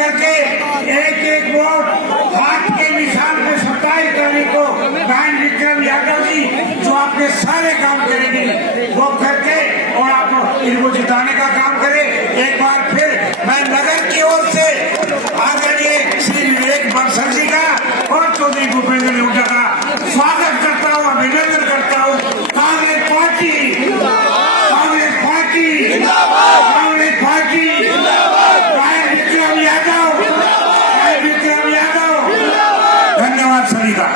करके एक एक वोट हाथ के निशान पे सत्ताईस तारीख को बहन विक्रम यादव जी जो आपके सारे काम करेंगे वो करके और आप इनको जिताने का काम करें। एक बार फिर मैं नगर की ओर से आदरणीय श्री विवेक बंसल जी का और चौधरी भूपेंद्र हुड्डा का स्वागत करता हूँ, अभिनंदन करता हूँ। Congress party, Congress party, Congress party, Vikram Yadav, Vikram Yadav. धन्यवाद सभी का।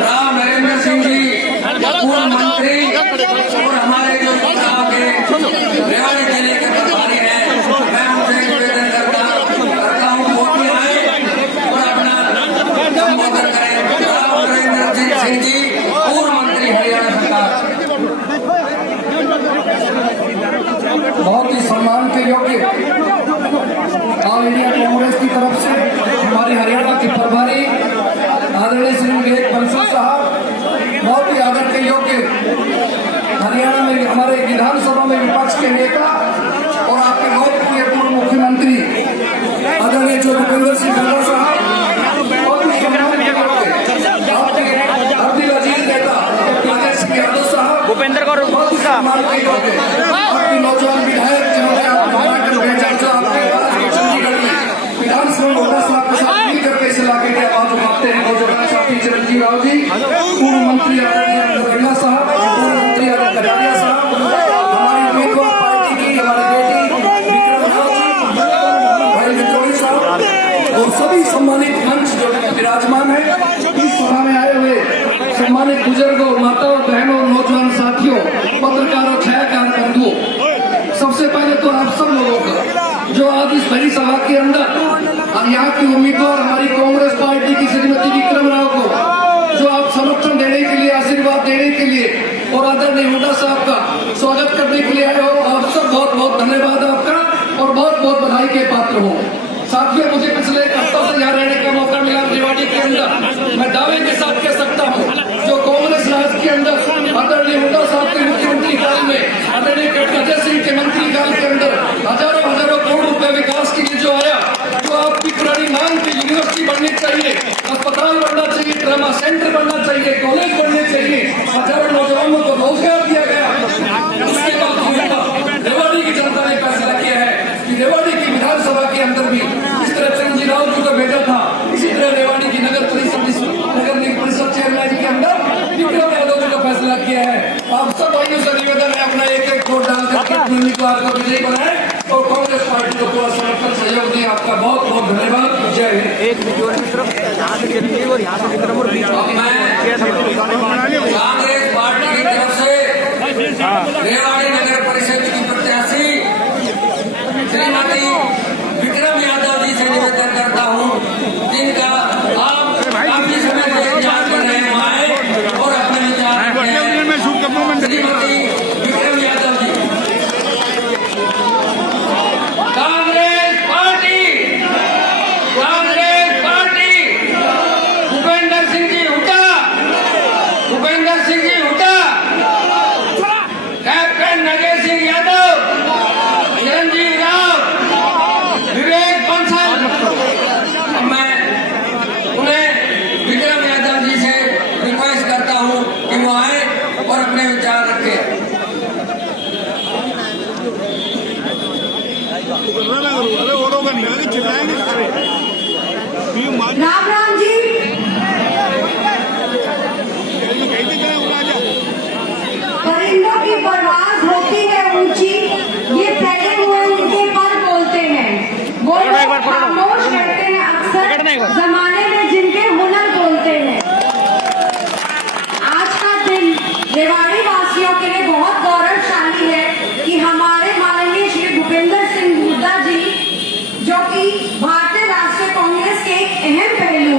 राम नरेंद्र सिंह जी पूर्व मंत्री और हमारे जो रेवाड़ी जिले के प्रभारी हैं, मैं उनसे निवेदन करता हूँ वोट आए और अपना संबोधन करें। राम नरेंद्र सिंह जी पूर्व मंत्री हरियाणा सरकार। बहुत ही सम्मान के योग्य ऑल इंडिया कांग्रेस की तरफ से हमारे हरियाणा के प्रभारी आदरणीय श्री विवेक बंसल साहब, बहुत ही आदर के योग्य हरियाणा में हमारे विधानसभा में विपक्ष के नेता और आपके बहुत प्रिय पूर्व मुख्यमंत्री आदरणीय जो भूपेंद्र सिंह हुड्डा साहब, बहुत ही सम्मान के योग्य आपके अब्दुल अजीज नेता तेजस्वी सिंह यादव साहब, भूपेंद्र गौर बहुत ही सम्मान के योग्य आपके नौजवान विधायक जिन्होंने आपके चंडीगढ़ में विधानसभा हुड्डा साहब के साथ मिलकर के इस इलाके के आवाज उठाते हैं नौजवान साथी चिरंजीव राव जी, पूर्व मंत्री बिरला साहब, पूर्व मंत्री कटारिया साहब, हमारी उम्मीदवार पार्टी की हमारी बेटी विक्रम राव जी, भाई विद्रोही साहब और सभी सम्मानित मंच जो विराजमान है इस सभा में आए हुए सम्मानित बुजुर्गों, माताओं, बहनों, नौजवान साथियों, पत्रकारों, छायाकार बंधुओं, सबसे पहले तो आप सब लोगों का जो आज इस बड़ी सभा के अंदर और यहाँ की उम्मीदवार हमारी कांग्रेस पार्टी की श्रीमती विक्रम राव को जो आप समर्थन देने के लिए, आशीर्वाद देने के लिए और आदरणीय हुड्डा साहब का स्वागत करने के लिए आए हो, आप सब बहुत बहुत धन्यवाद आपका और बहुत बहुत बधाई के पात्र हो। साथियों, मुझे पिछले एक हफ्ता से यहाँ रहने का मौका मिला रेवाड़ी के अंदर। मैं दावे के साथ कह सकता हूँ जो कांग्रेस राज के अंदर आदरणीय हुड्डा साहब के मुख्यमंत्री काल में, आदरणीय अजय सिंह के मंत्री काल के अंदर हजारों हजारों करोड़ रुपए विकास के लिए जो आया, जो आपकी पुरानी मांग की यूनिवर्सिटी बननी चाहिए, अस्पताल बनना चाहिए, ट्रामा सेंटर बनना चाहिए, कॉलेज बनने चाहिए, हजारों नौजवानों को रोजगार दिया गया। उसके बाद रेवाड़ी की जनता ने फैसला किया है कि रेवाड़ी की विधानसभा के अंदर भी इस तरह चिरंजीव राव जी को भेजा था, इसी तरह रेवाड़ी की नगर परिषद चेयरमैन के अंदर विक्रम यादव जी का फैसला किया है। आप सब भाइयों से निवेदन है अपना एक एक वोट डालकर उम्मीदवार को विजयी बनाए और कांग्रेस पार्टी को पूरा समर्थन सहयोग दें। आपका बहुत बहुत धन्यवाद। जय हिंद। एक वीडियो की तरफ यहाँ से चिरंजीव और यहाँ से विक्रम और बीच कांग्रेस पार्टी की तरफ से रेवाड़ी नगर परिषद की प्रत्याशी श्रीमती विक्रम यादव जी से निवेदन करता हूँ, जिनका आप काफी समय से इंतजार कर रहे हैं और अपने विचार Shrimati Vikram Yadav ji. Congress party, Congress party, Bhupendra Singh ji Hooda, Bhupendra Singh ji Hooda, captain Narendra Singh Yadav, चिरंजीव राव, विवेक बंसल। मैं उन्हें विक्रम यादव जी से रिक्वेस्ट करता हूं कि वो आए और अपने विचार रखें। राम राम जी। परिंदों की परवाज़ होती है ऊंची, ये फैले हुए उनके पर बोलते हैं। वो खामोश रहते हैं अक्सर जमाने में जिनके हुनर बोलते हैं। आज का दिन रेवाड़ी वासियों के लिए बहुत गौरवशाली है कि हमारे माननीय श्री भूपेंद्र सिंह हुड्डा जी, जो कि भारतीय राष्ट्रीय कांग्रेस के एक अहम पहलू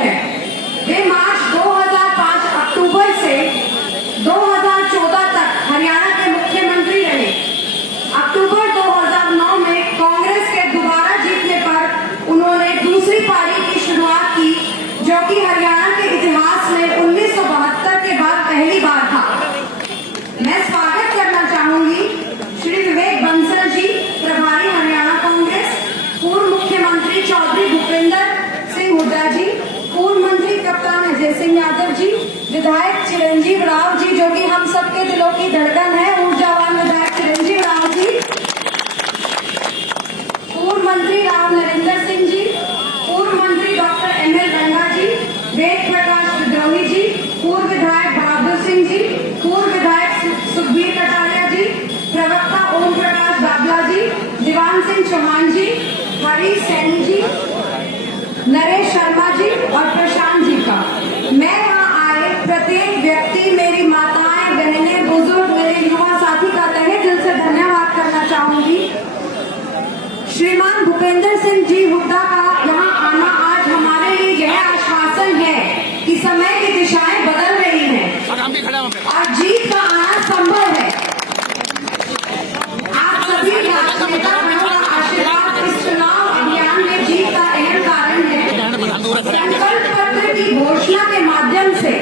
विधायक चिरंजीव राव जी, जो कि हम सबके दिलों की धड़कन है, ऊर्जावान विधायक चिरंजीव राव जी, पूर्व मंत्री राव नरेंद्र सिंह जी, पूर्व मंत्री डॉक्टर ML रंगा जी, वेद प्रकाश विद्रोही जी, पूर्व विधायक बहादुर सिंह जी, पूर्व विधायक सुखबीर कटारिया जी, प्रवक्ता ओम प्रकाश बाबला जी, दीवान सिंह चौहान जी, हरीश सैनी जी, नरेश शर्मा जी और प्रशांत जी का मैं यहाँ आए प्रत्येक व्यक्ति, मेरी माताएं, बहनें, बुजुर्ग, मेरे युवा साथी का तहे दिल से धन्यवाद करना चाहूंगी। श्रीमान भूपेंद्र सिंह जी हुड्डा का यहाँ आना आज हमारे लिए यह आश्वासन है कि समय की दिशाएं बदल रही हैं और जीत का आना संभव है। आप सभी राजनेतागणों का आशीर्वाद इस चुनाव अभियान में जीत का अहम कारण है। संकल्प पत्र की घोषणा के माध्यम से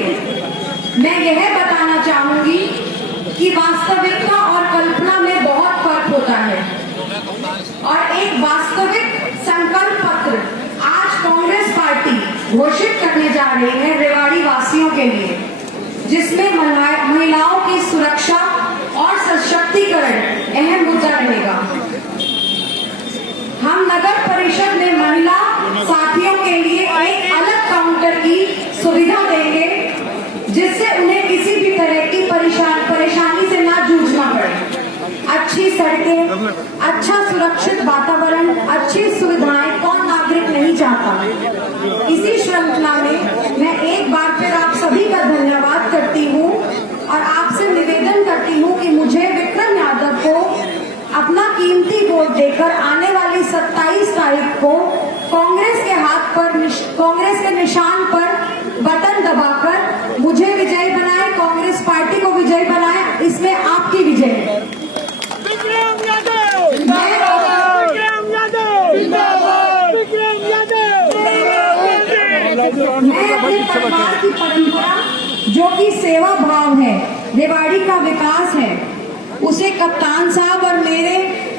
मैं यह बताना चाहूंगी कि वास्तविकता और कल्पना में बहुत फर्क होता है और एक वास्तविक संकल्प पत्र आज कांग्रेस पार्टी घोषित करने जा रही है रेवाड़ी वासियों के लिए, जिसमें महिलाओं की सुरक्षा और सशक्तिकरण अहम मुद्दा रहेगा। हम नगर परिषद में महिला साथियों के लिए एक अलग काउंटर की सुविधा देंगे, जिससे उन्हें किसी भी तरह की परेशानी से ना जूझना पड़े। अच्छी सड़कें, अच्छा सुरक्षित वातावरण, अच्छी सुविधाएं कौन नागरिक नहीं चाहता। इसी श्रृंखला में मैं एक बार फिर आप सभी का धन्यवाद करती हूँ और आपसे निवेदन करती हूँ कि मुझे विक्रम यादव को अपना कीमती वोट देकर आने वाली 27 तारीख को कांग्रेस के हाथ पर, कांग्रेस के निशान पर बटन दबाकर मुझे विजयी बनाए, कांग्रेस पार्टी को विजयी बनाए। इसमें आपकी विजय है। मैं अपने परिवार की परंपरा, जो कि सेवा भाव है, रेवाड़ी का विकास है, उसे कप्तान साहब और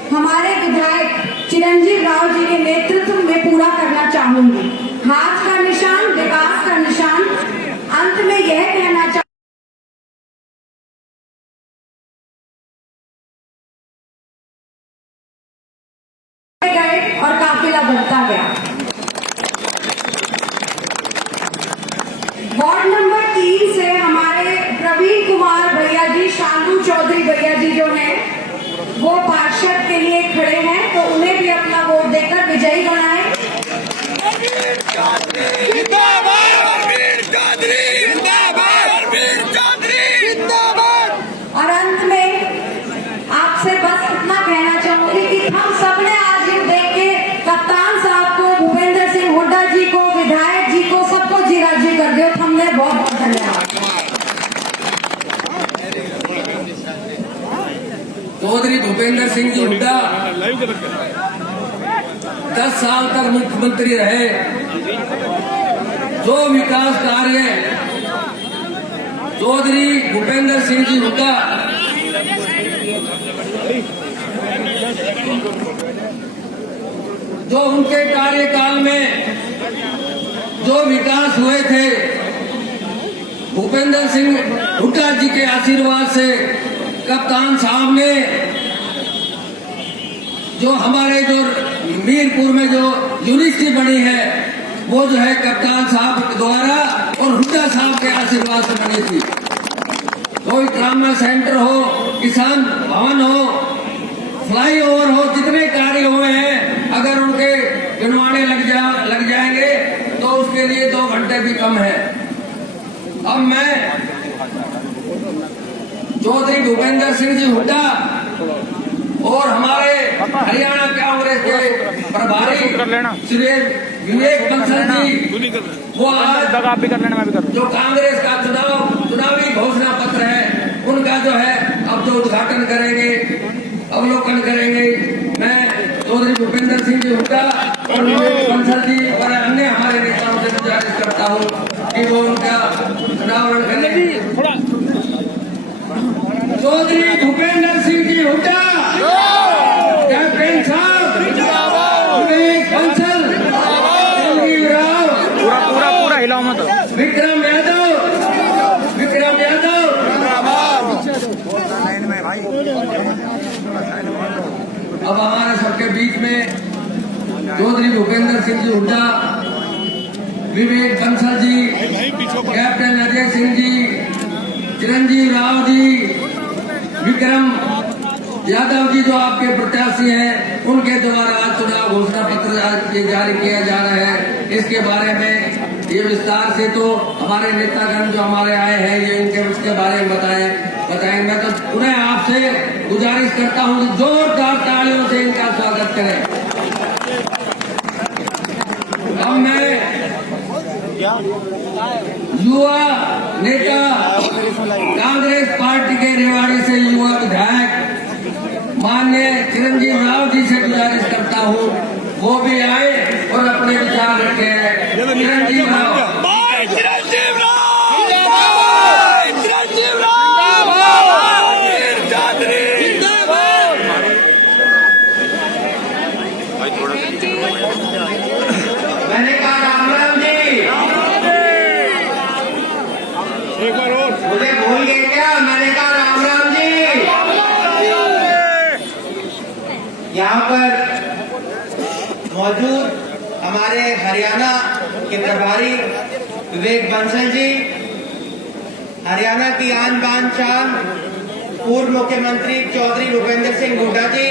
हमारे विधायक चिरंजीव राव जी के नेतृत्व में पूरा करना चाहूंगी। हाथ का निशान, विकास का निशान। अंत में यह कहना गए और काफिला बढ़ता गया। वार्ड नंबर 3 से हमारे प्रवीण कुमार भैया जी, शांतु चौधरी भैया जी जो हैं, वो पार्षद के लिए खड़े हैं, तो उन्हें भी अपना वोट देकर विजयी बनाएं। और अंत में आपसे बस इतना कहना चाहूंगी कि हम सबने आज ये देख के कप्तान साहब को, भूपेंद्र सिंह हुड्डा जी को, विधायक जी को, सबको जी राजी कर दिया। हमने बहुत बहुत धन्यवाद। चौधरी भूपेंद्र सिंह जी हुड्डा 10 साल तक मुख्यमंत्री रहे। जो विकास कार्य चौधरी भूपेंद्र सिंह जी हुड्डा जो उनके कार्यकाल में जो विकास हुए थे, भूपेंद्र सिंह हुड्डा जी के आशीर्वाद से कप्तान साहब ने जो हमारे जो मीरपुर में जो यूनिवर्सिटी बनी है, वो जो है कप्तान साहब द्वारा और हुड्डा साहब के आशीर्वाद से बनी थी। कोई ट्रामा सेंटर हो, किसान भवन हो, फ्लाईओवर हो, जितने कार्य हुए हैं, अगर उनके गिनवाने लग जाएंगे तो उसके लिए 2 घंटे भी कम है। अब मैं चौधरी भूपेंद्र सिंह जी हुड्डा और हमारे हरियाणा कांग्रेस के प्रभारी श्री विवेक बंसल जी, वो आज आप भी कर लेना, मैं भी कर जो कांग्रेस का चुनावी घोषणा पत्र है, उनका जो है अब जो उद्घाटन करेंगे, अवलोकन करेंगे। मैं चौधरी भूपेंद्र सिंह जी हुड्डा और विवेक बंसल जी और अन्य हमारे नेताओं से गुजारिश करता हूँ कि वो उनका अनावरण करें। चौधरी भूपेंद्र सिंह जी हुड्डा, कैप्टन साहब, विवेक बंसल, चिरंजीव राव, पूरा हिलाओ मत। विक्रम यादव, बीच में चौधरी भूपेंद्र सिंह जी हुड्डा, विवेक बंसल जी, कैप्टन अजय सिंह जी, चिरंजीव राव जी, विक्रम यादव जी जो आपके प्रत्याशी हैं, उनके द्वारा आज चुनाव घोषणा पत्र जारी किया जा रहा है। इसके बारे में ये विस्तार से तो हमारे नेतागण जो हमारे आए हैं ये इनके उसके बारे में बताएंगे। मैं तो पुनः आपसे गुजारिश करता हूं कि जोरदार तालियों से इनका स्वागत करें। अब मैं युवा नेता कांग्रेस पार्टी के रेवाड़ी से युवा विधायक माननीय चिरंजीव राव जी से गुजारिश करता हूं वो भी आए और अपने विचार रखे। चिरंजीव राव, मैंने कहा राम राम जी, मुझे भूल गए क्या? मैंने कहा राम राम जी। यहाँ पर मौजूद हमारे हरियाणा के प्रभारी विवेक बंसल जी, हरियाणा की आन बान शान पूर्व मुख्यमंत्री चौधरी भूपेंद्र सिंह हुड्डा जी,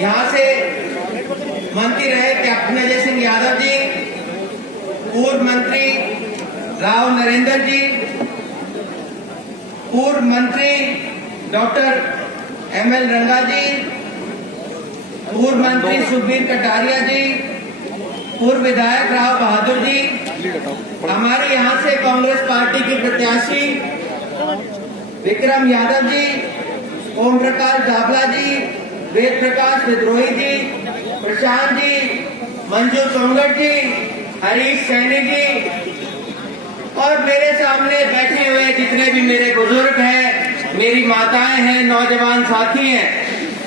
यहाँ से मंत्री रहे कैप्टन अजय सिंह यादव जी, पूर्व मंत्री राव नरेंद्र जी, पूर्व मंत्री डॉक्टर ML रंगा जी, पूर्व मंत्री सुखबीर कटारिया जी, पूर्व विधायक राव बहादुर जी, हमारे यहाँ से कांग्रेस पार्टी के प्रत्याशी विक्रम यादव जी, ओम प्रकाश दाभला जी, वेद प्रकाश विद्रोही जी, प्रशांत जी, मंजू सोंगट जी, हरीश सैनी जी और मेरे सामने बैठे हुए जितने भी मेरे बुजुर्ग हैं, मेरी माताएं हैं, नौजवान साथी हैं,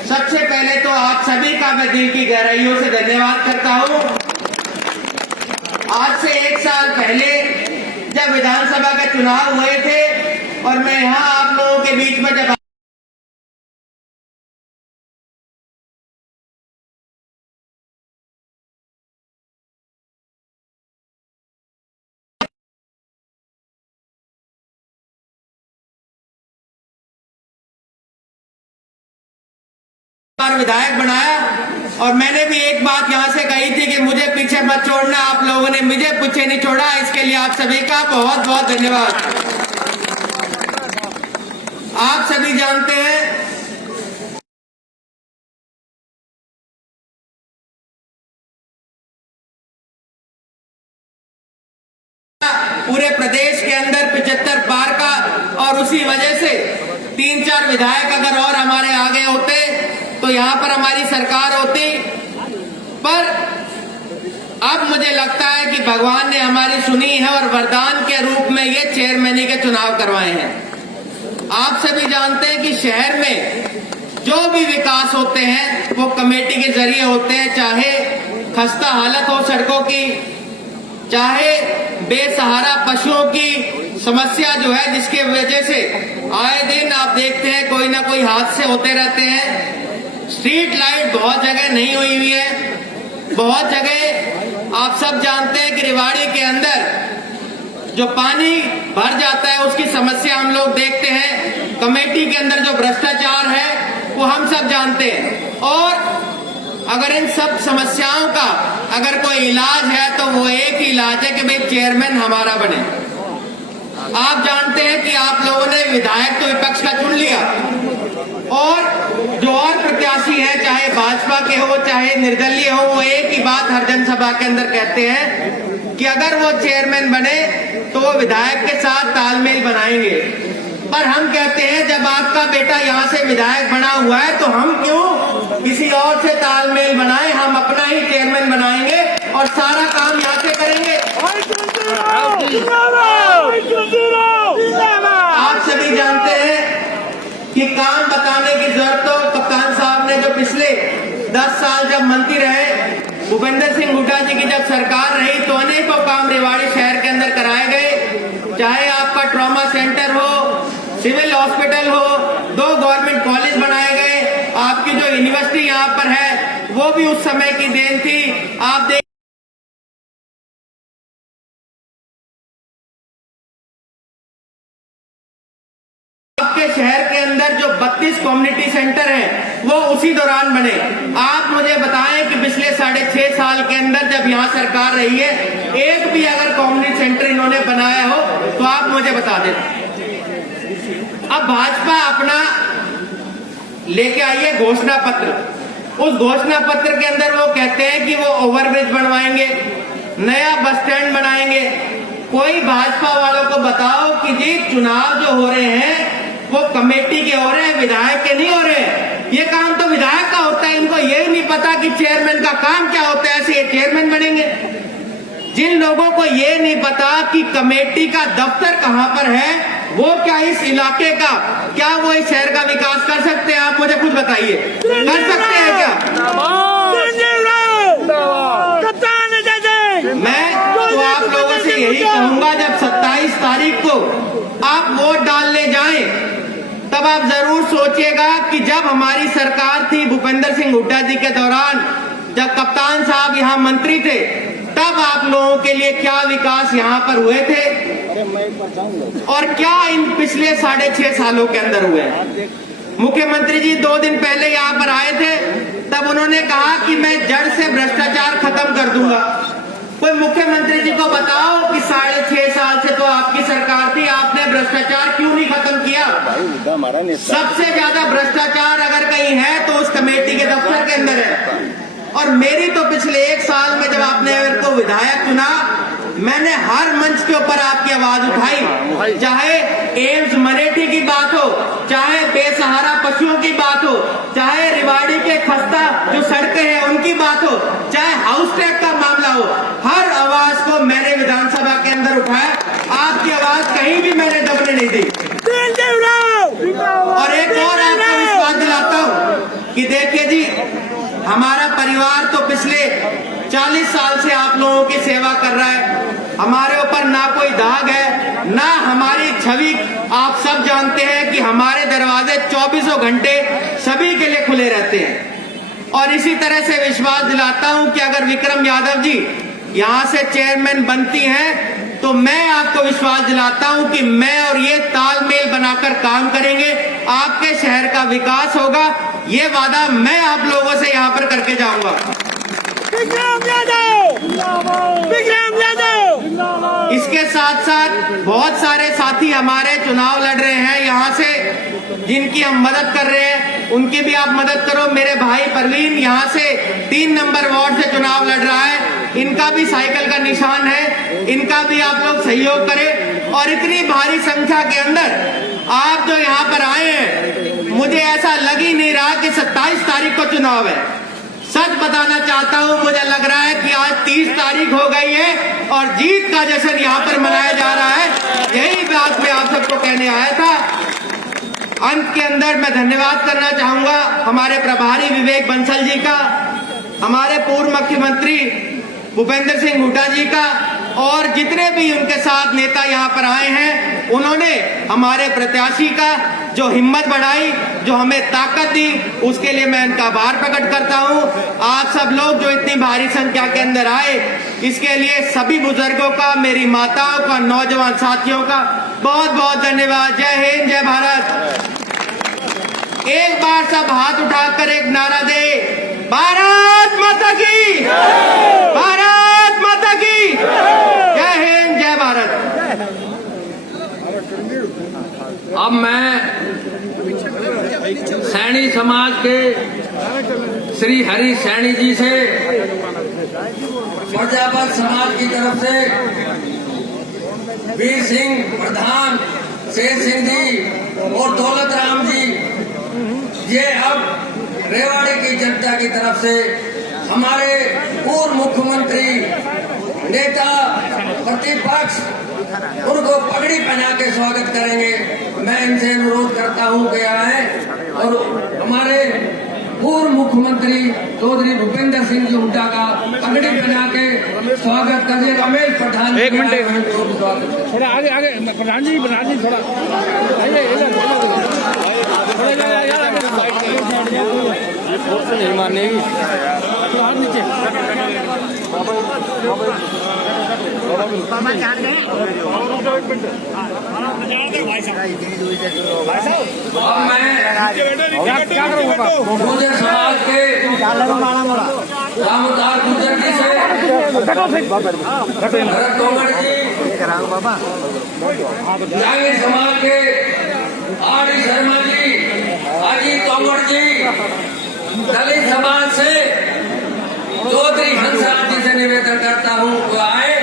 सबसे पहले तो आप सभी का मैं दिल की गहराइयों से धन्यवाद करता हूं। आज से 1 साल पहले जब विधानसभा के चुनाव हुए थे और मैं यहाँ आप लोगों के बीच में जब विधायक बनाया और मैंने भी एक बात यहाँ से कही थी कि मुझे पीछे मत छोड़ना, आप लोगों ने मुझे पीछे नहीं छोड़ा, इसके लिए आप सभी का बहुत बहुत धन्यवाद। आप सभी जानते हैं पूरे प्रदेश के अंदर 75 पार का और उसी वजह से 3-4 विधायक अगर और हमारे आगे होते तो यहाँ पर हमारी सरकार होती। पर अब मुझे लगता है कि भगवान ने हमारी सुनी है और वरदान के रूप में ये चेयरमैनी के चुनाव करवाए हैं। आप सभी जानते हैं कि शहर में जो भी विकास होते हैं वो कमेटी के जरिए होते हैं, चाहे खस्ता हालत हो सड़कों की, चाहे बेसहारा पशुओं की समस्या जो है जिसके वजह से आए दिन आप देखते हैं कोई ना कोई हादसे होते रहते हैं। स्ट्रीट लाइट बहुत जगह नहीं हुई है, बहुत जगह आप सब जानते हैं कि रेवाड़ी के अंदर जो पानी भर जाता है उसकी समस्या हम लोग देखते हैं। कमेटी के अंदर जो भ्रष्टाचार है वो हम सब जानते हैं और अगर इन सब समस्याओं का अगर कोई इलाज है तो वो एक ही इलाज है कि भाई चेयरमैन हमारा बने। आप जानते हैं कि आप लोगों ने विधायक तो विपक्ष का चुन लिया और जो और प्रत्याशी है चाहे भाजपा के हो चाहे निर्दलीय हो, वो एक ही बात हर जनसभा के अंदर कहते हैं कि अगर वो चेयरमैन बने तो वो विधायक के साथ तालमेल बनाएंगे। पर हम कहते हैं जब आपका बेटा यहाँ से विधायक बना हुआ है तो हम क्यों किसी और से तालमेल बनाएं, हम अपना ही चेयरमैन बनाएंगे और सारा काम यहाँ से करेंगे। आप सभी जानते हैं कि काम बताने की जरूरत तो कप्तान साहब ने जो पिछले 10 साल जब मंत्री रहे, भूपेंद्र सिंह हुड्डा जी की जब सरकार रही तो अनेकों काम रेवाड़ी शहर के अंदर कराए गए। चाहे आपका ट्रॉमा सेंटर हो, सिविल हॉस्पिटल हो, 2 गवर्नमेंट कॉलेज बनाए गए, आपकी जो यूनिवर्सिटी यहाँ पर है वो भी उस समय की देन थी। आप देख आपके शहर के अंदर जो 32 कम्युनिटी सेंटर हैं वो उसी दौरान बने। आप मुझे बताएं कि पिछले 6.5 साल के अंदर जब यहाँ सरकार रही है एक भी अगर कम्युनिटी सेंटर इन्होंने बनाया हो तो आप मुझे बता दें। अब भाजपा अपना लेके आई है घोषणा पत्र। उस घोषणा पत्र के अंदर वो कहते हैं कि वो ओवरब्रिज बनवाएंगे, नया बस स्टैंड बनाएंगे। कोई भाजपा वालों को बताओ कि जी चुनाव जो हो रहे हैं वो कमेटी के हो रहे हैं, विधायक के नहीं हो रहे हैं। ये काम तो विधायक का होता है। इनको यही नहीं पता कि चेयरमैन का काम क्या होता है, ऐसे ये चेयरमैन बनेंगे। जिन लोगों को ये नहीं पता कि कमेटी का दफ्तर कहां पर है, वो क्या इस इलाके का, क्या वो इस शहर का विकास कर सकते हैं? आप मुझे कुछ बताइए, कर सकते हैं क्या? मैं तो आप लोगों से यही कहूंगा, जब 27 तारीख को आप वोट डालने जाएं तब आप जरूर सोचिएगा कि जब हमारी सरकार थी भूपेंद्र सिंह हुड्डा जी के दौरान, जब कप्तान साहब यहाँ मंत्री थे, तब आप लोगों के लिए क्या विकास यहाँ पर हुए थे और क्या इन पिछले 6.5 सालों के अंदर हुए। मुख्यमंत्री जी 2 दिन पहले यहाँ पर आए थे, तब उन्होंने कहा कि मैं जड़ से भ्रष्टाचार खत्म कर दूंगा। कोई मुख्यमंत्री जी को बताओ कि 6.5 साल से तो आपकी सरकार थी, आपने भ्रष्टाचार क्यों नहीं खत्म किया? सबसे ज्यादा भ्रष्टाचार अगर कहीं है तो उस कमेटी के दफ्तर के अंदर है। और मेरी तो पिछले 1 साल में जब आपने मेरे को विधायक चुना, मैंने हर मंच के ऊपर आपकी आवाज उठाई, चाहे एम्स मनेठी की बात हो, चाहे बेसहारा पशुओं की बात हो, चाहे रिवाड़ी के खस्ता जो सड़कें हैं उनकी बात हो, चाहे हाउस टैक्स का मामला हो, हर आवाज को मैंने विधानसभा के अंदर उठाया। आपकी आवाज कहीं भी मैंने दबने नहीं दी। और एक और आपको विश्वास दिलाता हूँ कि देखिए जी, हमारा परिवार तो पिछले 40 साल से आप लोगों की सेवा कर रहा है। हमारे ऊपर ना कोई दाग है, ना हमारी छवि। आप सब जानते हैं कि हमारे दरवाजे 24 घंटे सभी के लिए खुले रहते हैं। और इसी तरह से विश्वास दिलाता हूं कि अगर विक्रम यादव जी यहां से चेयरमैन बनती हैं तो मैं आपको विश्वास दिलाता हूं कि मैं और ये तालमेल बनाकर काम करेंगे, आपके शहर का विकास होगा। ये वादा मैं आप लोगों से यहां पर करके जाऊंगा। इसके साथ साथ बहुत सारे साथी हमारे चुनाव लड़ रहे हैं यहाँ से, जिनकी हम मदद कर रहे हैं, उनकी भी आप मदद करो। मेरे भाई परवीन यहाँ से 3 नंबर वार्ड से चुनाव लड़ रहा है, इनका भी साइकिल का निशान है, इनका भी आप लोग सहयोग करें। और इतनी भारी संख्या के अंदर आप जो यहाँ पर आए हैं, मुझे ऐसा लग ही नहीं रहा कि 27 तारीख को चुनाव है। सच बताना चाहता हूं, मुझे लग रहा है कि आज 30 तारीख हो गई है और जीत का जश्न यहाँ पर मनाया जा रहा है। यही बात मैं आप सबको कहने आया था। अंत के अंदर मैं धन्यवाद करना चाहूंगा हमारे प्रभारी विवेक बंसल जी का, हमारे पूर्व मुख्यमंत्री भूपेंद्र सिंह हुड्डा जी का, और जितने भी उनके साथ नेता यहाँ पर आए हैं, उन्होंने हमारे प्रत्याशी का जो हिम्मत बढ़ाई, जो हमें ताकत दी, उसके लिए मैं उनका आभार प्रकट करता हूँ। आप सब लोग जो इतनी भारी संख्या के अंदर आए, इसके लिए सभी बुजुर्गों का, मेरी माताओं का, नौजवान साथियों का बहुत बहुत धन्यवाद। जय हिंद, जय भारत। एक बार सब हाथ उठाकर एक नारा दे, भारत माता की, भारत माता की, जय हिंद, जय भारत। अब मैं सैनी समाज के श्री हरि सैनी जी से, प्रजापत समाज की तरफ से वीर सिंह प्रधान, शेर सिंह जी और दौलत राम जी, ये अब रेवाड़ी की जनता की तरफ से हमारे पूर्व मुख्यमंत्री, नेता प्रतिपक्ष, उनको पगड़ी पहना के स्वागत करेंगे। मैं इनसे अनुरोध करता हूं कि आए और हमारे पूर्व मुख्यमंत्री चौधरी भूपेंद्र सिंह जी हुड्डा का पगड़ी पहना के स्वागत करें। रमेश प्रधान, 1 मिनट थोड़ा आगे प्रधान जी थोड़ा आइए, फोर्स नहीं मानेगी नीचे अब मैं मुझे समाज के रामदास गुर्जर जी से भरत तोमर जी, जांगीर समाज के आर.डी. शर्मा जी, अजीत तोमर जी, दलित समाज से चौधरी हंसराज जी से निवेदन करता हूँ वो आए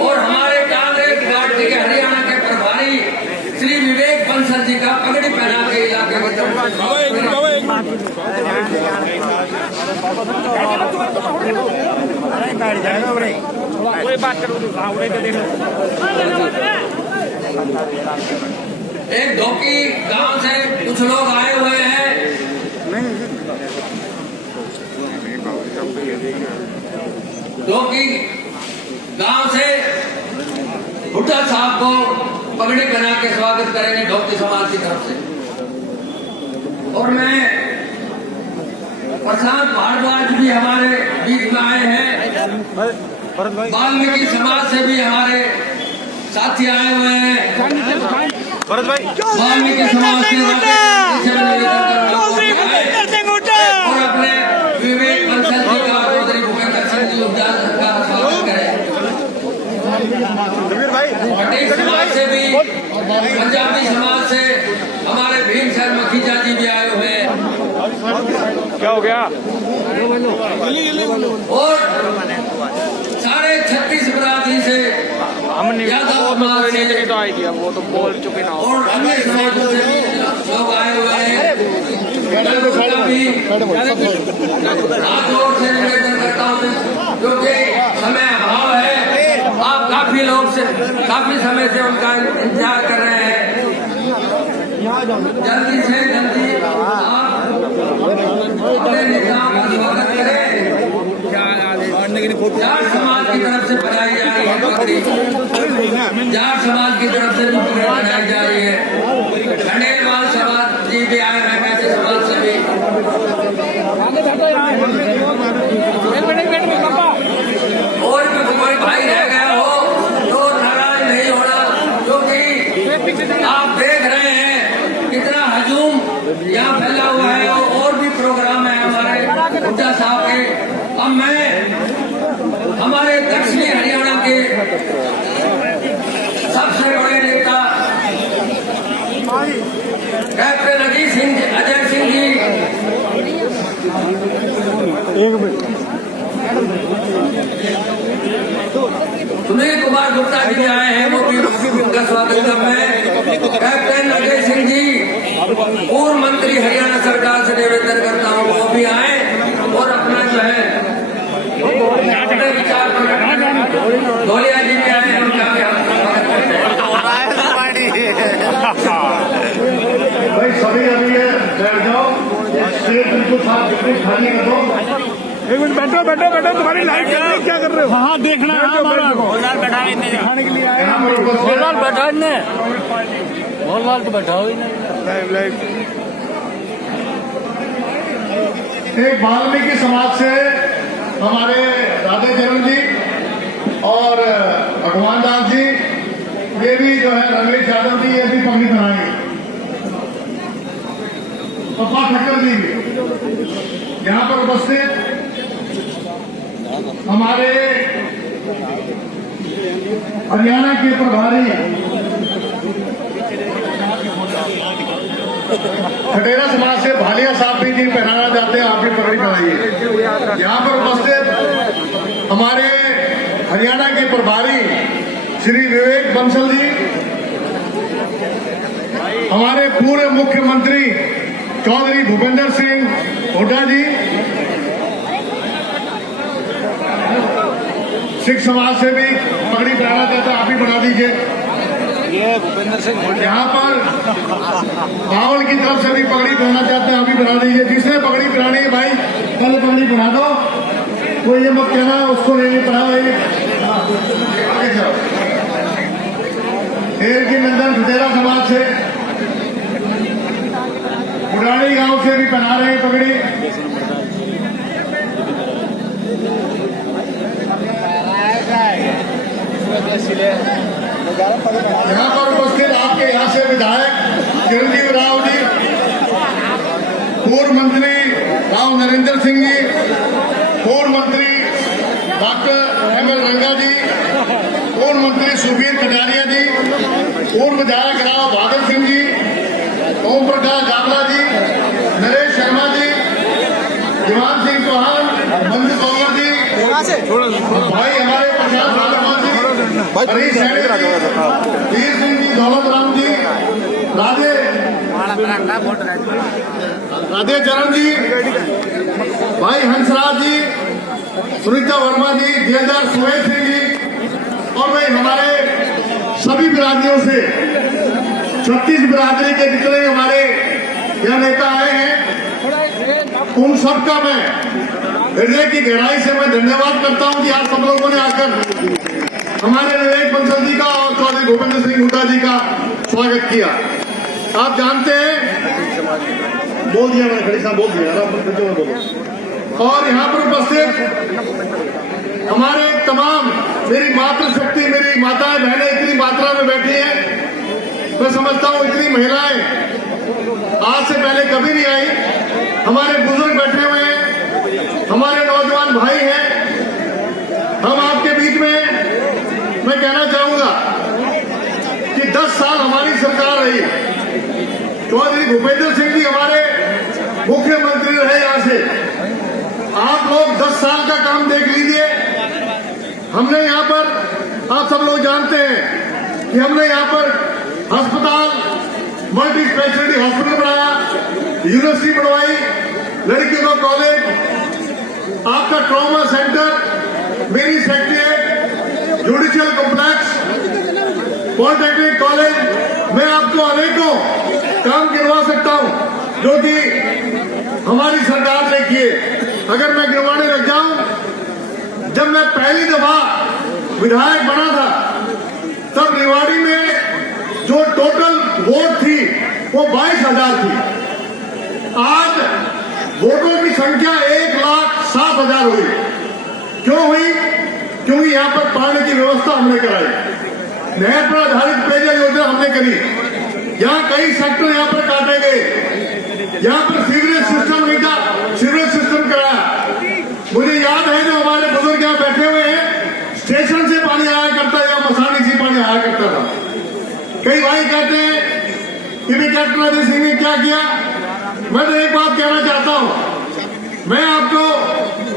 और हमारे कांग्रेस पार्टी के हरियाणा के प्रभारी श्री विवेक बंसल जी का पगड़ी पहना के इलाके में एक धोकी गांव से कुछ लोग आए हुए हैं। धोकी गांव से भुट्टा साहब को पगड़ी पहना के स्वागत करेंगे धोती समाज की तरफ से। और मैं प्रशांत भारद्वाज भी हमारे बीच में आए हैं। वाल्मीकि समाज से भी हमारे साथी आए हुए हैं। वाल्मीकि समाज के और अपने विवेक बंसल जी का चौधरी भूपेंद्र सिंह जी उद्यान का स्वागत करें। पटेल समाज से भी, पंजाबी समाज से हमारे भीम सर मखीजा जी भी आए हुए हैं। क्या हो गया और सारे 36 बरादरी से यादव समाज से तो आई थी वो तो बोल चुके ना और अन्य समाजों से भी लोग आए हुए हैं। भी हाथ जोड़ से निवेदन करता हूँ क्योंकि समय अभाव है। आप काफी लोग से काफी समय से उनका इंतजार कर रहे हैं। जल्दी से जल्दी आप अपने नेताओं का स्वागत करें। जाट समाज की तरफ से बनाई जा रही है पगड़ी, जाट समाज की तरफ से पगड़ी बनाई जा रही है। खंडेलवाल समाज जी भी आए हैं, वैसे समाज से भी। और कोई भाई रह गया हो तो नाराज नहीं होना, क्योंकि आप देख रहे हैं कितना हजूम यहाँ फैला हुआ है। और भी प्रोग्राम है हमारे भुट्टा साहब के। अब मैं हमारे दक्षिणी हरियाणा के सबसे बड़े नेता कैप्टन अजय सिंह जी सुनील कुमार गुप्ता जी आए हैं, वो भी उनका स्वागत कर रहे हैं। कैप्टन अजय सिंह जी पूर्व मंत्री हरियाणा सरकार से निवेदन करता हूँ वो भी आए और अपना जो है अपने विचार धोलिया जी भी आए हैं, उनका भाई सभी अभी बैठ जाओ, स्टेज बिल्कुल साफ बिल्कुल खाली कर दो। एक मिनट बैठो बैठो बैठो, तुम्हारी लाइट चल रही है, क्या कर रहे हो? हाँ देखना है हमारा को बैठा दिखाने के लिए आया। मोहनलाल बैठा ने, मोहनलाल तो बैठा हुई नहीं। एक वाल्मीकि समाज से हमारे राधे चरण जी और भगवान दास जी, ये भी जो है रमेश यादव जी, ये भी पगड़ी बनाएंगे। पप्पा ठक्कर जी भी यहाँ पर उपस्थित हमारे हरियाणा के प्रभारी खटेरा समाज से भालिया साहब भी जी पहनाना चाहते हैं, आप भी पगड़ी पहनाइए। यहाँ पर उपस्थित हमारे हरियाणा के प्रभारी श्री विवेक बंसल जी, हमारे पूर्व मुख्यमंत्री चौधरी भूपेंद्र सिंह हुड्डा जी, सिख समाज से भी पगड़ी पहनाना चाहता है, आप भी बना दीजिए। ये भूपेंद्र सिंह यहाँ पर बावल की तरफ से भी पगड़ी पहनना चाहते हैं, आप भी बना दीजिए। जिसने पगड़ी पहनानी है भाई पहले पगड़ी पहना दो, कोई ये मत कहना उसको नहीं पहना। आगे जाओ। खेल की नंदन खटेरा समाज से उड़ाड़ी गांव से भी पहना रहे हैं पगड़ी। यहाँ पर उपस्थित आपके यहाँ से विधायक चिरंजीव राव जी, पूर्व मंत्री राव नरेंद्र सिंह जी, पूर्व मंत्री डॉक्टर एम एल रंगा जी, पूर्व मंत्री सुबीर कटारिया जी, पूर्व विधायक राव बादल सिंह जी, ओम प्रकाश जावला जी, नरेश शर्मा जी, दीवान सिंह चौहान, मंजू तोमर जी, भाई हमारे प्रशांत वर्मा जी, हरीश सैनी जी, वीर सिंह जी, दौलत राम जी, राधे चरण जी, भाई हंसराज जी, सुनीता वर्मा जी, जेलदार सुहेल सिंह जी, और भाई हमारे सभी बिरादरियों से 36 बिरादरी के जितने हमारे यहाँ नेता आए हैं, उन सबका मैं हृदय की गहराई से मैं धन्यवाद करता हूं कि आज सब लोगों ने आकर हमारे विवेक बंसल जी का और चौधरी भूपेंद्र सिंह हुड्डा जी का स्वागत किया। आप जानते हैं, बोल दिया मैंने, खड़ी साहब बोल दिया, बोलो। और यहाँ पर उपस्थित हमारे तमाम मेरी मातृशक्ति, मेरी माताएं बहनें इतनी मात्रा में बैठी हैं, मैं समझता हूँ इतनी महिलाएं आज से पहले कभी नहीं आई। हमारे बुजुर्ग बैठे हुए हैं, हमारे नौजवान भाई हैं। हम आपके बीच में मैं कहना चाहूंगा कि 10 साल हमारी सरकार रही, चौधरी भूपेंद्र सिंह जी हमारे मुख्यमंत्री रहे। यहाँ से आप लोग 10 साल का काम देख लीजिए। हमने यहाँ पर, आप सब लोग जानते हैं कि हमने यहाँ पर अस्पताल, मल्टी स्पेशलिटी हॉस्पिटल बनाया, यूनिवर्सिटी बनवाई, लड़कियों का कॉलेज, आपका ट्रॉमा सेंटर, मेरी secretariat, judicial complex, polytechnic college, मैं आपको अनेकों काम गिनवा सकता हूं जो कि हमारी सरकार ने किए। अगर मैं गिनवाने लग जाऊं, जब मैं पहली दफा विधायक बना था तब रेवाड़ी में जो टोटल वोट थी वो 22,000 थी। आज वोटों की संख्या 1,07,000 हुई। क्यों हुई? क्योंकि यहाँ पर पानी की व्यवस्था हमने कराई, नहर पर आधारित पेयजल योजना हमने करी, यहाँ कई सेक्टर यहाँ पर काटे गए, यहाँ पर सीवरेज सिस्टम नहीं था, सीवरेज सिस्टम कराया। मुझे याद है जो हमारे बुजुर्ग यहाँ बैठे हुए हैं, स्टेशन से पानी आया करता या मसानी से पानी आया करता था। कई भाई कहते हैं कि कैप्टन अजय सिंह ने क्या किया। मैं तो एक बात कहना चाहता हूं, मैं आपको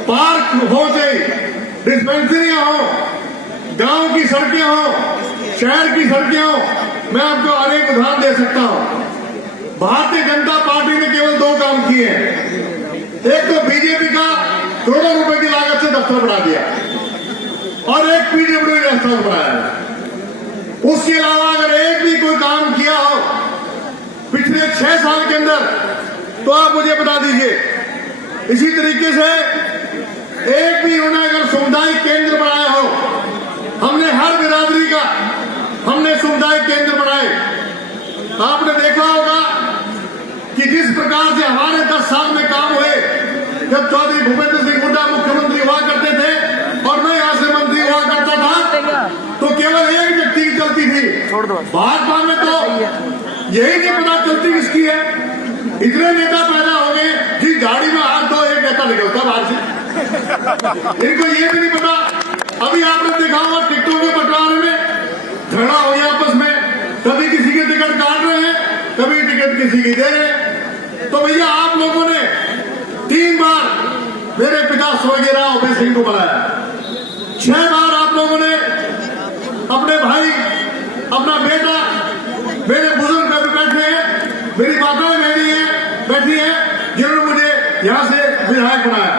पार्क हो चाहे डिस्पेंसरियां हो, गांव की सड़कें हो, शहर की सड़कें हो, मैं आपको अनेक उदाहरण दे सकता हूं। भारतीय जनता पार्टी ने केवल 2 काम किए हैं। एक तो बीजेपी का करोड़ों रुपए की लागत से दफ्तर बना दिया और एक पीडब्ल्यूडी दफ्तर बनाया। उसके अलावा अगर एक भी कोई काम किया हो पिछले 6 साल के अंदर तो आप मुझे बता दीजिए। इसी तरीके से एक भी उन्होंने अगर सामुदायिक केंद्र बनाया हो, हमने हर बिरादरी का हमने सामुदायिक केंद्र बनाए। आपने देखा होगा कि जिस प्रकार से हमारे 10 साल में काम हुए, जब चौधरी भूपेंद्र सिंह हुड्डा मुख्यमंत्री हुआ करते थे और मैं यहाँ से मंत्री हुआ करता था, तो केवल एक व्यक्ति की चलती थी। भाजपा में तो यही नहीं पता चलती किसकी है। इतने नेता पैदा हो गए, जिस गाड़ी में हाथ दो एक नेता निकलता बाहर से, इनको ये भी नहीं पता। अभी आपने देखा होगा टिकटों के बंटवारे में झगड़ा हो गया आपस में, कभी किसी के टिकट काट रहे हैं, कभी टिकट किसी की दे रहे हैं। तो भैया आप लोगों ने 3 बार मेरे पिता स्वर्गीय राव अभय सिंह को बुलाया, 6 बार आप लोगों ने अपने भाई, अपना बेटा, मेरे बुजुर्ग बैठे हैं, मेरी माताएं बैठी हैं, जिन्होंने मुझे यहाँ से विधायक बनाया।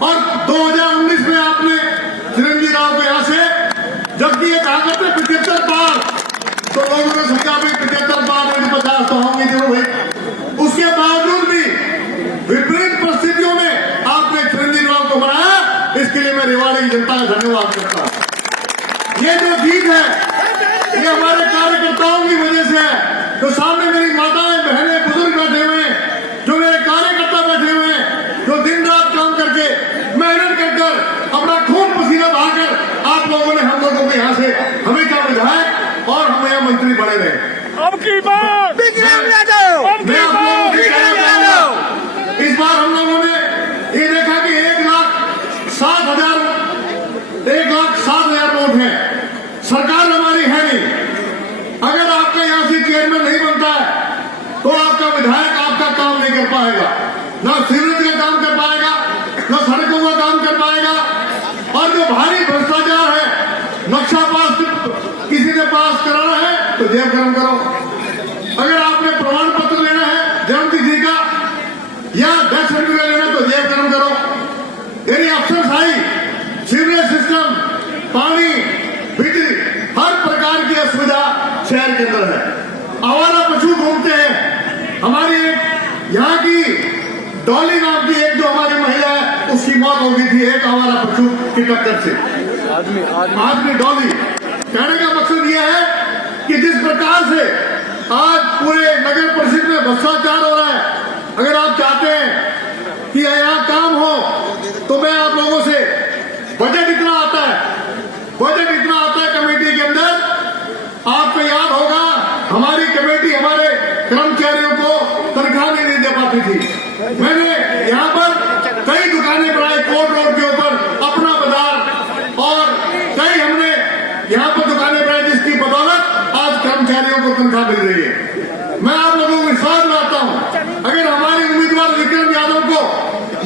और 2019 में आपने चिरंजीव राव को यहाँ से, जबकि ये ताकत है 75 पार, तो लोगों ने सोचा भी 75 पार में 50 तो होंगे जरूर है। उसके बावजूद भी विपरीत परिस्थितियों में आपने चिरंजीव राव को बनाया, इसके लिए मैं रेवाड़ी की जनता का धन्यवाद करता हूं। ये जो जीत है ये हमारे कार्यकर्ताओं की वजह से है। तो सामने मेरी माताएं, बहनें, बुजुर्ग बैठे हुए हैं, मुख्यमंत्री बने रहे। अब की बार विक्रम यादव, अब की बार विक्रम यादव। इस बार हम लोगों ने ये देखा कि 1,07,000 वोट है। सरकार हमारी है नहीं। अगर आपका यहाँ से चेयरमैन नहीं बनता है तो आपका विधायक आपका काम नहीं कर पाएगा, ना सीवरेज का काम कर पाएगा, ना सड़कों का काम कर पाएगा। और जो भारी भ्रष्टाचार है, नक्शा पास किसी ने पास कराना है तो जेब गरम करो। अगर आपने प्रमाण पत्र लेना है जन्म तिथि का या डेथ सर्टिफिकेट लेना है तो जेब गरम करो। यानी अफसरशाही, सीवरेज सिस्टम, पानी, बिजली, हर प्रकार की असुविधा शहर के अंदर है। आवारा पशु घूमते हैं। हमारी एक यहाँ की डॉली नाम की एक जो हमारी महिला है उसकी मौत हो गई थी एक आवारा पशु की टक्कर से। आदमी डॉली। कहने का मकसद यह है कि जिस प्रकार से आज पूरे नगर परिषद में भ्रष्टाचार हो रहा है, अगर आप चाहते हैं कि यहाँ काम हो तो मैं आप लोगों से बजट इतना आता है कमेटी के अंदर। आपको याद होगा हमारी कमेटी हमारे कर्मचारियों को तनख्वाह नहीं दे पाती थी। मैंने यहाँ पर कई दुकानें बनाई कोर्ट रोड के ऊपर, अपना बाजार, और कई हमने यहाँ पर दुकानें बनाई जिसकी बदौलत आज कर्मचारियों को तनख्वाह मिल रही है। मैं आप लोगों को विश्वास दिलाता हूँ अगर हमारे उम्मीदवार विक्रम यादव को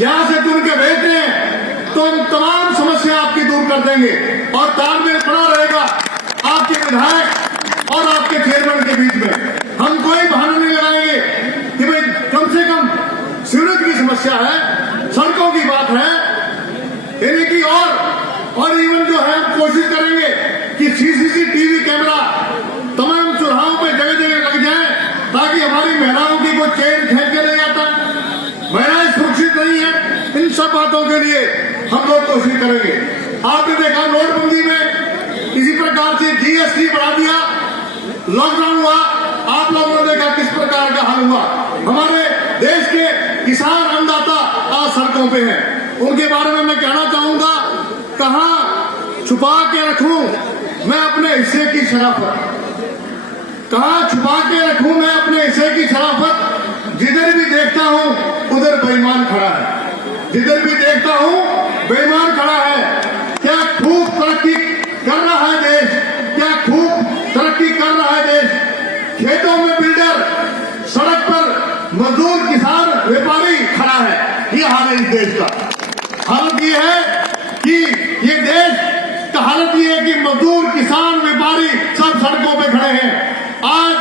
यहाँ से चुन के भेजते हैं तो हम तमाम समस्या आपकी दूर कर देंगे और तालमेल बना रहेगा आपके विधायक और आपके चेयरमैन के बीच में। हम कोई बहाना नहीं लगाएंगे कि भाई कम से कम सीवरेज की समस्या है, सड़कों की बात है, यानी कि और इवन जो है हम कोशिश करेंगे कि सीसीटीवी कैमरा तमाम चौराहों पे जगह जगह लग जाए ताकि हमारी महिलाओं की कोई चेन खींच के नहीं आता, महिलाएं सुरक्षित नहीं है। इन सब बातों के लिए हम लोग कोशिश करेंगे। आपने देखा नोटबंदी में इसी प्रकार से जीएसटी बढ़ा दिया, लॉकडाउन हुआ, आप लोगों ने देखा किस प्रकार का हाल हुआ। हमारे देश के किसान अन्नदाता आज सड़कों पे हैं, उनके बारे में मैं कहना चाहूंगा, कहां छुपा के रखूं मैं अपने हिस्से की शराफत, कहां छुपा के रखूं मैं अपने हिस्से की शराफत। जिधर भी देखता हूं उधर बेईमान खड़ा है, जिधर भी देखता हूं बेईमान खड़ा है। क्या खूब तरक्की कर रहा है देश, क्या खूब तरक्की कर रहा है देश। खेतों में बिल्डर, सड़क पर मजदूर, किसान, व्यापारी खड़ा है। ये हाल है इस देश का। हालत ये है कि ये देश का हालत ये है कि मजदूर, किसान, व्यापारी सब सड़कों पे खड़े हैं। आज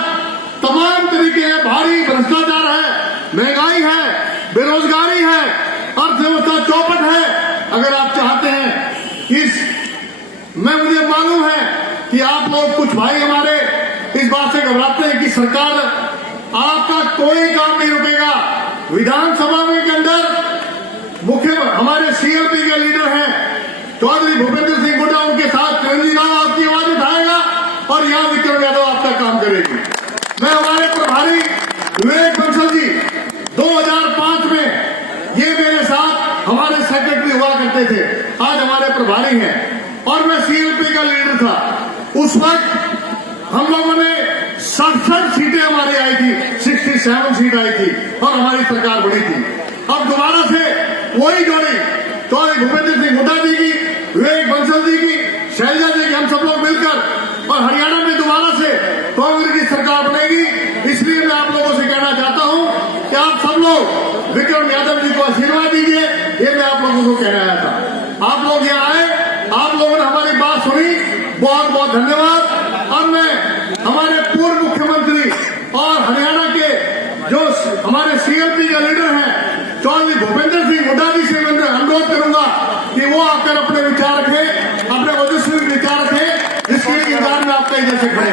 तमाम तरीके हैं, भारी भ्रष्टाचार है, महंगाई है, बेरोजगारी है, अर्थव्यवस्था चौपट है। अगर आप चाहते हैं मुझे मालूम है कि आप लोग कुछ भाई हमारे इस बात से घबराते हैं कि सरकार आपका कोई काम नहीं रुकेगा। विधानसभा में के अंदर मुख्य हमारे सीएलपी के लीडर हैं चौधरी भूपेंद्र सिंह हुड्डा, उनके साथ चिरंजीव राव आपकी आवाज उठाएगा और यहाँ विक्रम यादव आपका काम करेगी। मैं हमारे प्रभारी विवेक बंसल जी 2005 में ये मेरे साथ हमारे सेक्रेटरी हुआ करते थे, आज हमारे प्रभारी हैं और मैं सीएलपी का लीडर था। उस वक्त हम लोगों ने 67 सीटें हमारी आई थी, 67 सीट आई थी और हमारी सरकार बड़ी थी। अब दोबारा से वही जोड़ी चौधरी भूपेंद्र सिंह हुड्डा जी की, विवेक बंसल जी की, शैलजा जी की, हम सब लोग मिलकर और हरियाणा में दोबारा से कांग्रेस की सरकार बनेगी। इसलिए मैं आप लोगों से कहना चाहता हूं कि आप सब लोग विक्रम यादव जी को आशीर्वाद दीजिए, ये मैं आप लोगों को कहना आया था। आप लोग यहाँ आए, आप लोगों ने हमारी बात सुनी, बहुत बहुत धन्यवाद। और मैं हमारे पूर्व मुख्यमंत्री और हरियाणा के जो हमारे सीएलपी के लीडर हैं चौधरी भूपेंद्र सिंह हुड्डा जी से मैं अनुरोध करूंगा कि वो आकर अपने विचार रखें, अपने ओजस्वी विचार रखें, जिसके इंतजार में आपका इधर से खड़े।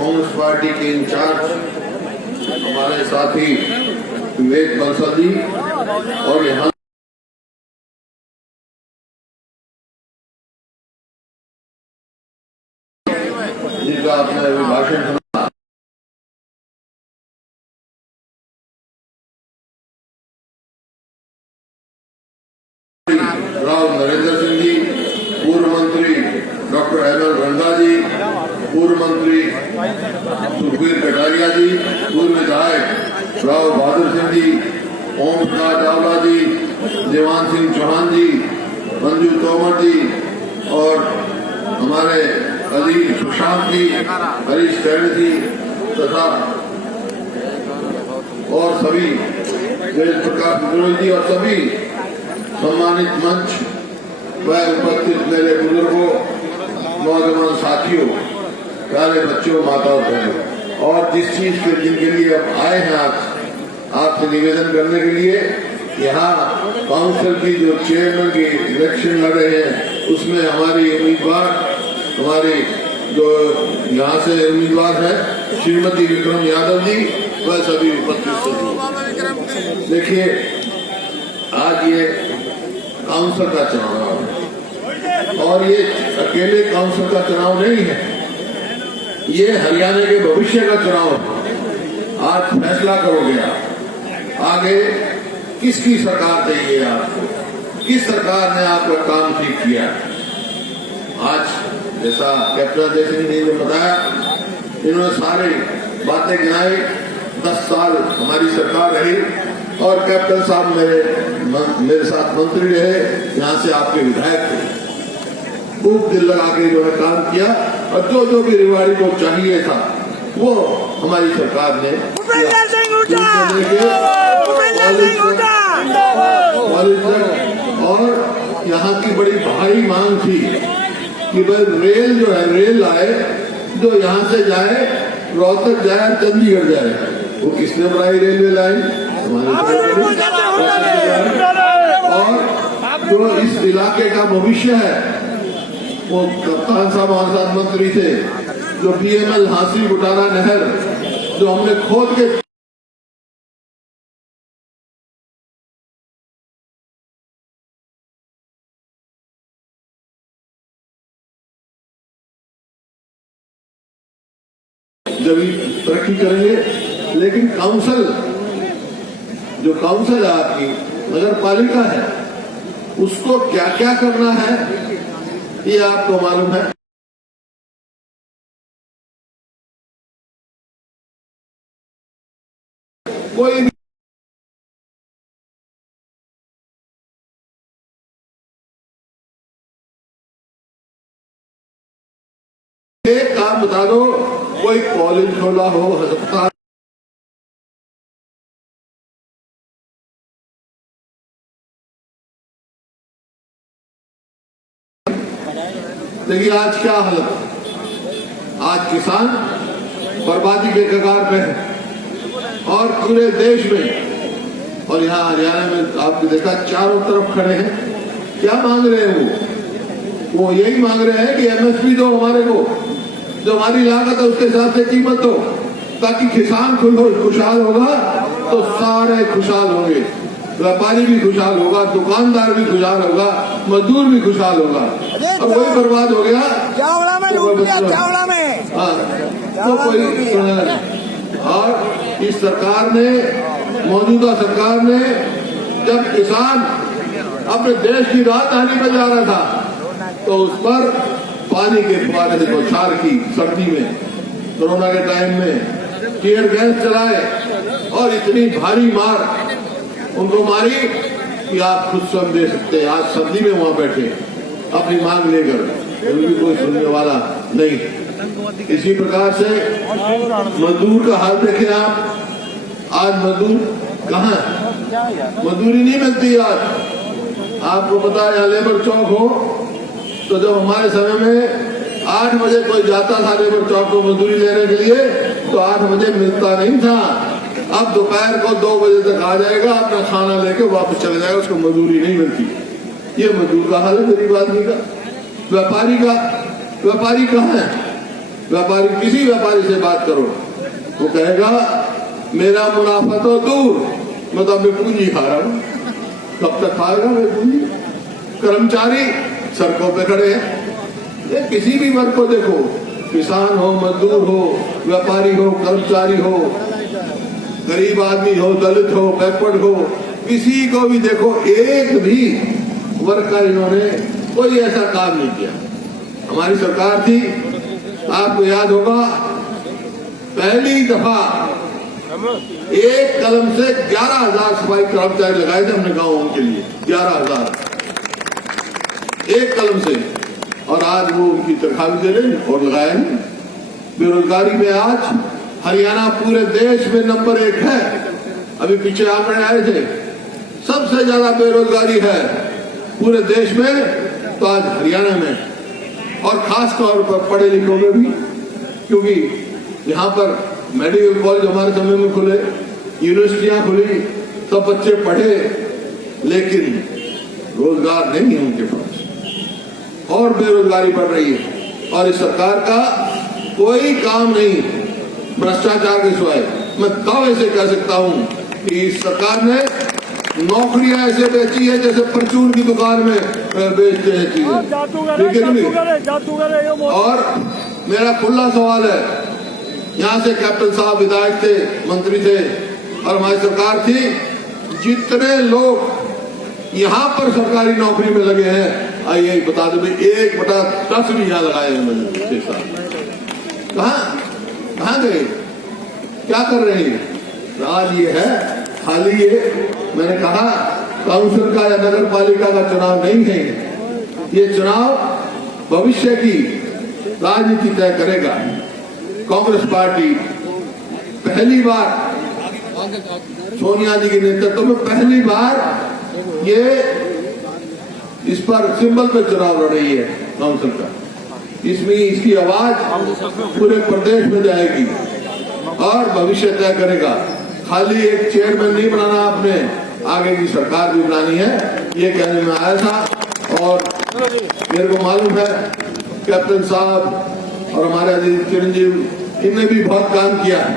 कांग्रेस पार्टी के इंचार्ज हमारे साथी विवेक बंसल जी और यहाँ प्रकाश चावला जी, जवान सिंह चौहान जी, मंजू तोमर जी और हमारे अजीज सुशांत जी, हरीश सैन जी तथा और सभी वेद प्रकाश मनोज जी और सभी सम्मानित मंच व उपस्थित मेरे बुजुर्गों, नौजवान साथियों, प्यारे बच्चों, माता और बहनों, और जिस चीज के जिनके लिए हम आए हैं आज आपसे निवेदन करने के लिए, यहाँ काउंसिल की जो चेयरमैन की इलेक्शन लड़ रहे हैं उसमें हमारी उम्मीदवार, हमारी जो यहाँ से उम्मीदवार है श्रीमती विक्रम यादव जी, वह सभी उपस्थित सभी। देखिए, आज ये काउंसिल का चुनाव है और ये अकेले काउंसिल का चुनाव नहीं है, ये हरियाणा के भविष्य का चुनाव है। आज फैसला करोगे आप आगे किसकी सरकार चाहिए आपको, किस सरकार ने आपका काम ठीक किया। आज जैसा कैप्टन अजय सिंह ने जो बताया, इन्होंने सारी बातें गिनाई। 10 साल हमारी सरकार रही और कैप्टन साहब मेरे साथ मंत्री रहे, यहाँ से आपके विधायक थे, खूब दिल लगा के इन्होंने काम किया और जो भी रेवाड़ी को चाहिए था वो हमारी सरकार ने और यहाँ की बड़ी भारी मांग थी कि भाई रेल जो है, रेल आए जो यहाँ से जाए, रोहतक जाए, चंडीगढ़ जाए। वो किसने बनाई रेलवे लाइन? और जो इस इलाके का भविष्य है वो कप्तान साहब हमारे साथ मंत्री थे, जो BML हांसी बुटारा नहर जो हमने खोद के जब तरक्की करेंगे। लेकिन काउंसिल जो काउंसिल है आपकी नगर पालिका है, उसको क्या क्या करना है ये आपको मालूम है। कोई भी एक काम बता दो, कोई कॉलेज खोला हो, अस्पताल, देखिए आज क्या हालत है। आज किसान बर्बादी के कगार पे है और पूरे देश में और यहाँ हरियाणा में आपने देखा चारों तरफ खड़े हैं। क्या मांग रहे हैं वो यही मांग रहे हैं कि MSP दो हमारे को, जो हमारी लागत है उसके हिसाब से कीमत दो, ताकि किसान खुशहाल होगा तो सारे खुशहाल होंगे, व्यापारी भी खुशहाल होगा, दुकानदार भी खुशहाल होगा, मजदूर भी खुशहाल होगा। अब वही बर्बाद हो गया चावला में लूट लिया, चावला में। हाँ, तो कोई और इस सरकार ने, मौजूदा सरकार ने, जब किसान अपने देश की राजधानी में जा रहा था तो उस पर पानी के फुहारे से बौछार की, सर्दी में, कोरोना के टाइम में टीयर गैस चलाए और इतनी भारी मार उनको मारी कि आप खुद समझ सकते हैं। आज सर्दी में वहां बैठे अपनी मांग लेकर, उनकी कोई सुनने वाला नहीं। इसी प्रकार से मजदूर का हाल देखें आप, आज मजदूर कहाँ है? मजदूरी नहीं मिलती। आज आपको पता है, लेबर चौक हो तो जब हमारे समय में 8 बजे कोई जाता था लेबर चौक को मजदूरी लेने के लिए तो 8 बजे मिलता नहीं था। अब दोपहर को 2 बजे तक आ जाएगा, अपना खाना लेके वापस चले जाएगा, उसको मजदूरी नहीं मिलती। ये मजदूर का हाल है गरीब आदमी का। व्यापारी कहाँ है? व्यापारी, किसी व्यापारी से बात करो, वो कहेगा मेरा मुनाफा तो दूर, मैं तो अभी पूंजी खा रहा हूँ। कब तक खाएगा मैं पूंजी? कर्मचारी सड़कों पे खड़े हैं। ये किसी भी वर्ग को देखो, किसान हो, मजदूर हो, व्यापारी हो, कर्मचारी हो, गरीब आदमी हो, दलित हो, बैकवर्ड हो, किसी को भी देखो, एक भी वर्ग का इन्होंने कोई ऐसा काम नहीं किया। हमारी सरकार थी, आपको याद होगा, पहली दफा एक कलम से 11,000 सफाई कर्मचारी लगाए थे हमने गाँव के लिए, 11,000 एक कलम से। और आज वो उनकी तनख्वाह भी दे रहे और लगाया नहीं। बेरोजगारी में आज हरियाणा पूरे देश में नंबर 1 है। अभी पीछे आंकड़े आए थे, सबसे ज्यादा बेरोजगारी है पूरे देश में तो आज हरियाणा में, और खास तौर पर पढ़े लिखों में भी, क्योंकि यहाँ पर मेडिकल कॉलेज हमारे समय में खुले, यूनिवर्सिटियां खुली, सब बच्चे पढ़े, लेकिन रोजगार नहीं है उनके पास और बेरोजगारी बढ़ रही है। और इस सरकार का कोई काम नहीं भ्रष्टाचार के सिवाय। मैं दावे से कह सकता हूं कि इस सरकार ने नौकरियां ऐसे बेची है जैसे परचून की दुकान में बेचते हैं चीजें, ठीक है नहीं? और मेरा खुला सवाल है, यहाँ से कैप्टन साहब विधायक थे, मंत्री थे और हमारी सरकार थी, जितने लोग यहाँ पर सरकारी नौकरी में लगे हैं, आइए बता दो भाई, 1/10 भी यहाँ लगाए हैं मैंने 6 साल। कहाँ गए, क्या कर रहे हैं? राज ये है खाली ये, मैंने कहा काउंसिल का या नगर पालिका का चुनाव नहीं है, ये चुनाव भविष्य की राजनीति तय करेगा। कांग्रेस पार्टी पहली बार सोनिया जी के नेतृत्व में पहली बार ये इस पर सिंबल पे चुनाव लड़ रही है काउंसिल का। इसमें इसकी आवाज पूरे प्रदेश में जाएगी और भविष्य तय करेगा। खाली एक चेयरमैन नहीं बनाना, आपने आगे की सरकार भी बनानी है, ये कहने में आया था। और मेरे को मालूम है कैप्टन साहब और हमारे अजीत चिरंजीव, इनने भी बहुत काम किया है।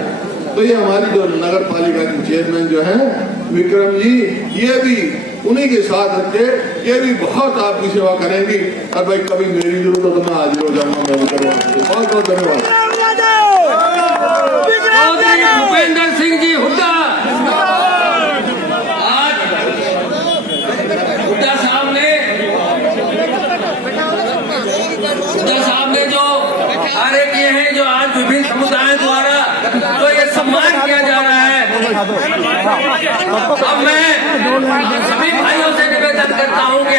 तो ये हमारी जो नगर पालिका की चेयरमैन जो है विक्रम जी, ये भी उन्हीं के साथ रख के ये भी बहुत आपकी सेवा करेंगी। और भाई कभी मेरी जरूरत हो तो मैं हाजिर हो जाऊंगा, मैं भी करूँगा। बहुत बहुत धन्यवाद। भूपेंद्र सिंह जी हुड्डा, आज हुड्डा साहब ने जो कार्य किए हैं, जो आज विभिन्न समुदायों द्वारा जो ये सम्मान किया जा रहा है, अब मैं सभी भाइयों से निवेदन करता हूं कि